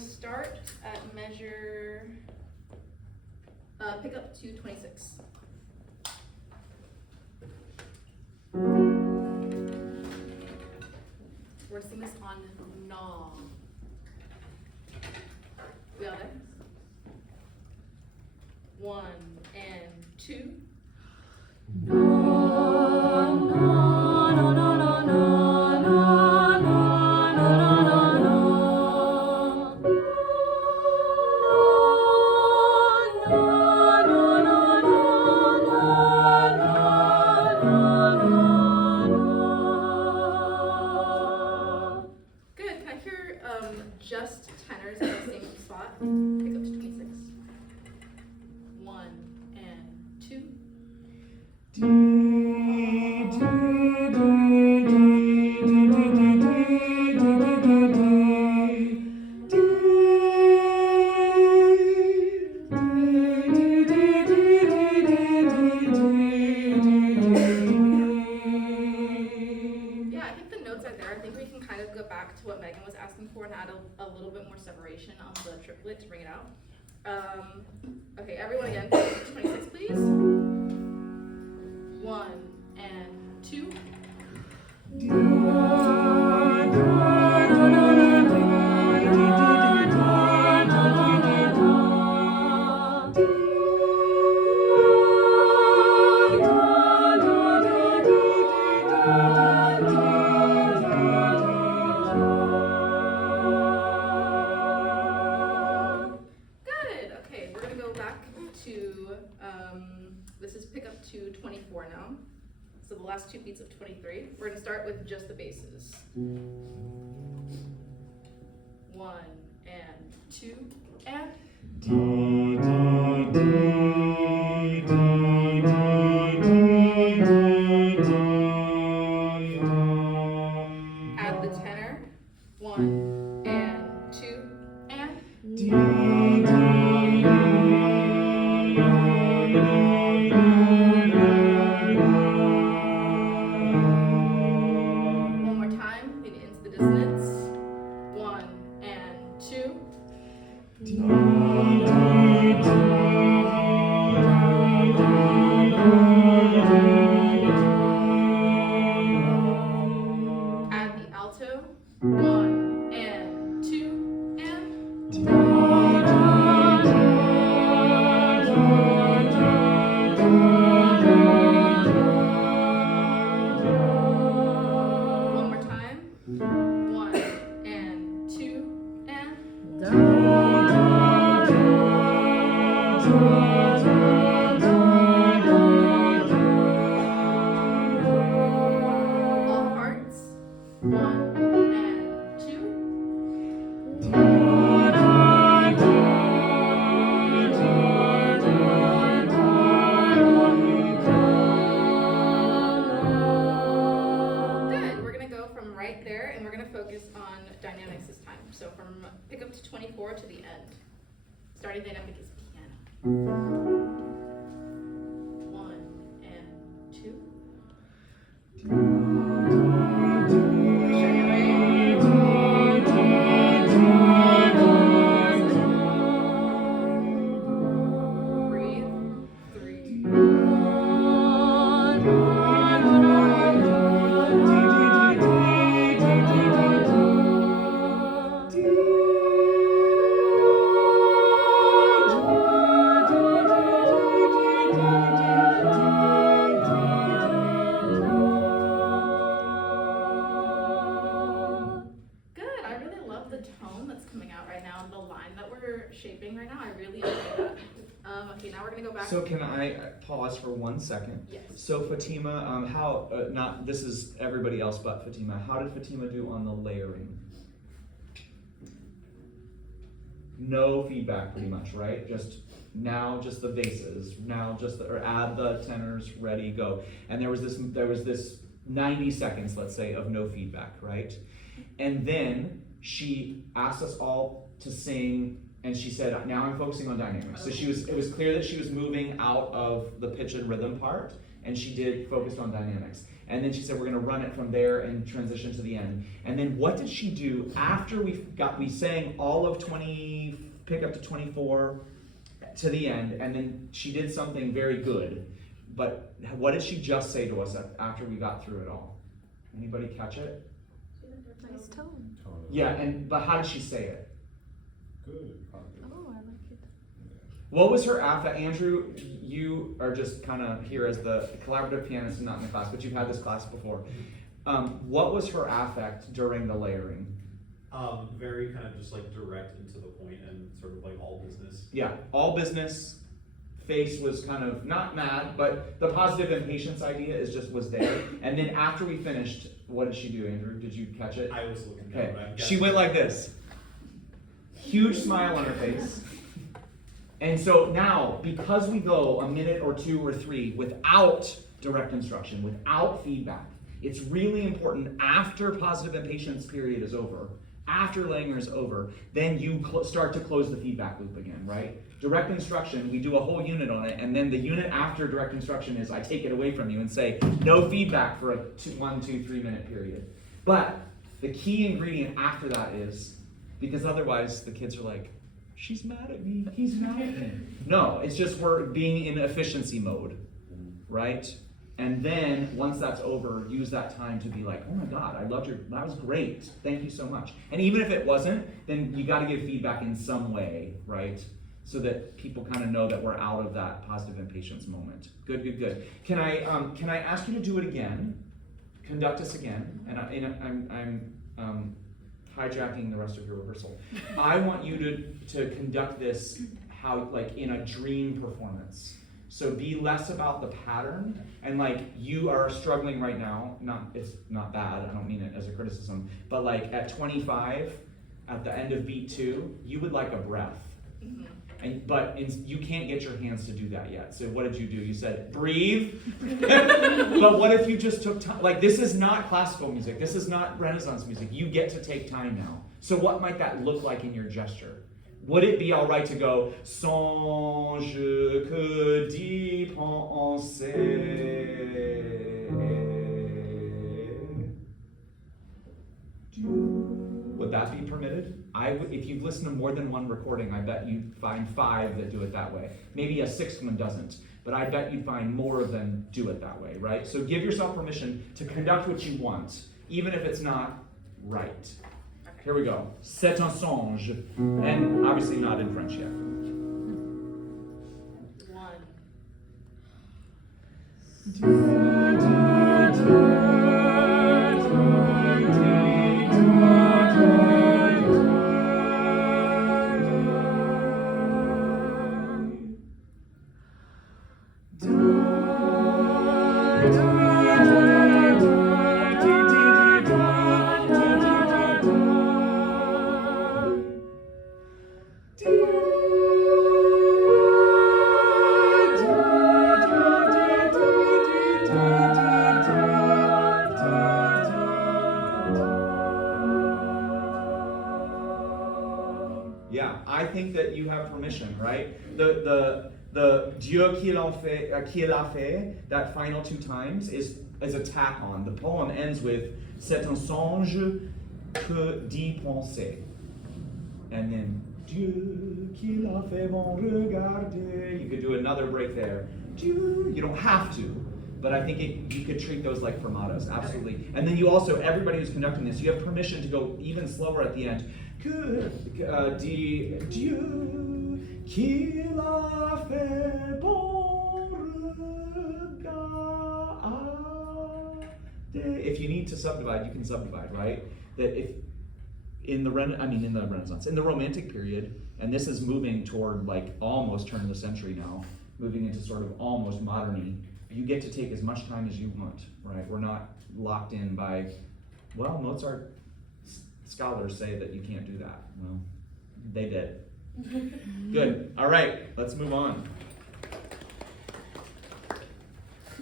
start at measure, pick up to 26. We're singing this on gnaw. We all there? 1 and 2. Good. Can I hear just tenors at the same spot? Pick up to 26. 1 and 2. Yeah, I think the notes are there. I think we can kind of go back to what Megan was asking for and add a little bit more separation on the triplet to bring it out. Okay, everyone again, 26 please. 1 and 2. Good, okay, we're gonna go back to, this is pick up to 24 now. So the last 2 beats of 23. We're gonna start with just the basses. 1 and 2 and. Add the tenor. 1 and 2 and. One more time, maybe into the dissonance. 1 and 2. Add the alto. 1 and 2 and. One more time. 1 and 2 and. All parts. 1 and 2. Good. We're gonna go from right there and we're gonna focus on dynamics this time. So from pick up to 24 to the end. Starting dynamic is piano. 1 and 2. Show your way. Breathe. 3. Good. I really love the tone that's coming out right now and the line that we're shaping right now. I really enjoy that. Okay, now we're gonna go back. So can I pause for 1 second? Yes. So Fatima, not this is everybody else but Fatima. How did Fatima do on the layering? No feedback, pretty much, right? Just the basses. Or add the tenors, ready, go. And there was this 90 seconds, let's say, of no feedback, right? And then she asked us all to sing. And she said, now I'm focusing on dynamics. So it was clear that she was moving out of the pitch and rhythm part, and she focused on dynamics. And then she said, we're gonna run it from there and transition to the end. And then what did she do after we sang all of 20, pick up to 24 to the end, and then she did something very good. But what did she just say to us after we got through it all? Anybody catch it? Nice tone. Yeah, but how did she say it? Good. Oh, I like it. What was her affect? Andrew, you are just kind of here as the collaborative pianist and not in the class, but you've had this class before. What was her affect during the layering? Very kind of just like direct and to the point and sort of like all business. Yeah, all business. Face was kind of not mad, but the positive impatience idea was there. And then after we finished, what did she do, Andrew? Did you catch it? I was looking Okay. down, but She went like this. Huge smile on her face. And so now, because we go a minute or two or three without direct instruction, without feedback, it's really important after positive impatience period is over, after laying is over, then you start to close the feedback loop again, right? Direct instruction, we do a whole unit on it, and then the unit after direct instruction is I take it away from you and say, no feedback for a 1, 2, 3 minute period. But the key ingredient after that is, because otherwise the kids are like, she's mad at me, he's mad at me. No, it's just we're being in efficiency mode, right? And then once that's over, use that time to be like, oh my God, I loved that was great. Thank you so much. And even if it wasn't, then you got to give feedback in some way, right? So that people kind of know that we're out of that positive impatience moment. Good, good, good. Can I ask you to do it again? Conduct us again. And I'm hijacking the rest of your rehearsal. I want you to conduct this like in a dream performance. So be less about the pattern, and like you are struggling right now, it's not bad, I don't mean it as a criticism, but like at 25, at the end of beat 2, you would like a breath. Mm-hmm. You can't get your hands to do that yet. So what did you do? You said, breathe. But what if you just took time? Like this is not classical music, this is not Renaissance music. You get to take time now. So what might that look like in your gesture? Would it be all right to go, songe que d'y penser? Would that be permitted? If you've listened to more than one recording, I bet you'd find 5 that do it that way. Maybe a 6th one doesn't, but I bet you'd find more of them do it that way, right? So give yourself permission to conduct what you want, even if it's not right. Here we go. C'est un songe. And obviously not in French yet. 'Yeah, I think that you have permission, right? The Dieu qui l'a fait, that final 2 times is a tack on. The poem ends with c'est un songe que d'y penser. And then Dieu qui l'a fait bon regarder. You could do another break there. Dieu, you don't have to, but I think you could treat those like fermatas, absolutely. And then you also, everybody who's conducting this, you have permission to go even slower at the end. Que dit Dieu qui l'a fait bon regarder. If you need to subdivide, you can subdivide, right? That if in the Renaissance, in the Romantic period, and this is moving toward like almost turn of the century now, moving into sort of almost modernity, you get to take as much time as you want, right? We're not locked in by, well, Mozart scholars say that you can't do that. Well, they did. Good. All right, let's move on.